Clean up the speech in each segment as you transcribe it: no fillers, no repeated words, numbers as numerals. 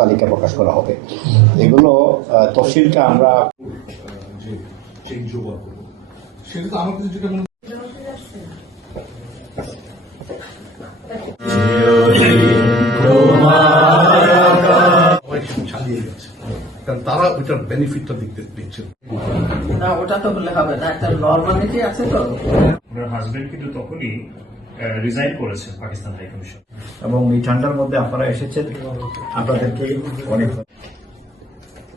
তালিকা প্রকাশ করা হবে। এগুলো তফসিলটা আমরা চালিয়ে গেছে, কারণ তারা ওইটার বেনিফিটটা দিচ্ছে না। ওটা তো হলে হবে না, একটা নরমালিটি আছে তো। ওনার হাজবেন্ড কিন্তু তখনই রিজাইন করেছেন পাকিস্তান হাই কমিশন। এবং এই ঠান্ডার মধ্যে আপনারা এসেছেন, আপনাদেরকে অনেক।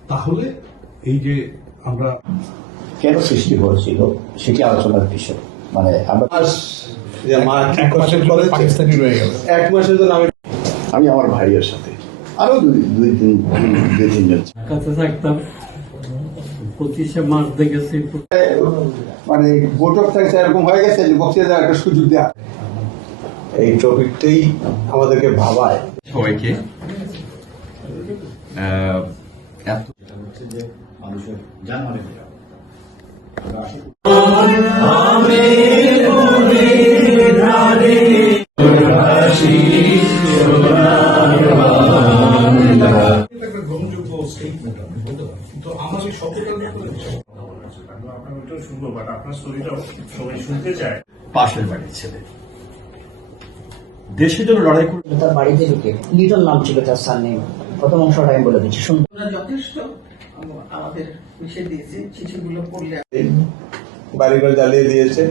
তাহলে এই যে আমরা কেন সৃষ্টি হয়েছিল সেটি আলোচনার বিষয়। মানে আমরা পাকিস্তানি রয়ে গেল 1 মাসের জন্য আমি আমার ভাইয়ের সাথে আরো দুই তিনজন কাছে থাকতাম, 25 মাস দেখেছি। মানে বৈঠক থাকছে এরকম হয়ে গেছে যে বক্তৃতা দেওয়ার একটা সুযোগ দেওয়া। এই টপিকটাই আমাদেরকে ভাবায় সবাইকে। মানুষের জানমালের গ্রহণযোগ্য স্টেটমেন্ট আমি বলতে পারি, কিন্তু আমাদের সততার আপনার ওইটাও শুনবো, বাট আপনার স্টোরিটাও সবাই শুনতে চায়। পাশের বাড়ির ছেলে দেশের জন্য লড়াই করে তার বাড়িতে ঢুকে লিটল নাম ছিল তার সামনে। প্রথম অংশটা আমি বলে দিচ্ছি, শুনুন। যথেষ্ট আমাদের মিশে দিয়েছে, চিঠিগুলো পড়লে বাড়িঘর জ্বালিয়ে দিয়েছে,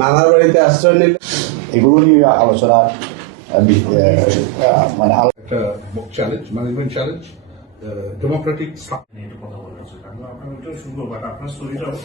নানার বাড়িতে আশ্রয় নিল। এগুলো নিয়ে আলোচনা মানে একটা চ্যালেঞ্জ, ম্যানেজমেন্ট চ্যালেঞ্জ, ডেমোক্রেটিক কথা বলার জন্য আপনার ওইটাও শুনবো, বাট আপনার স্টোরিটাও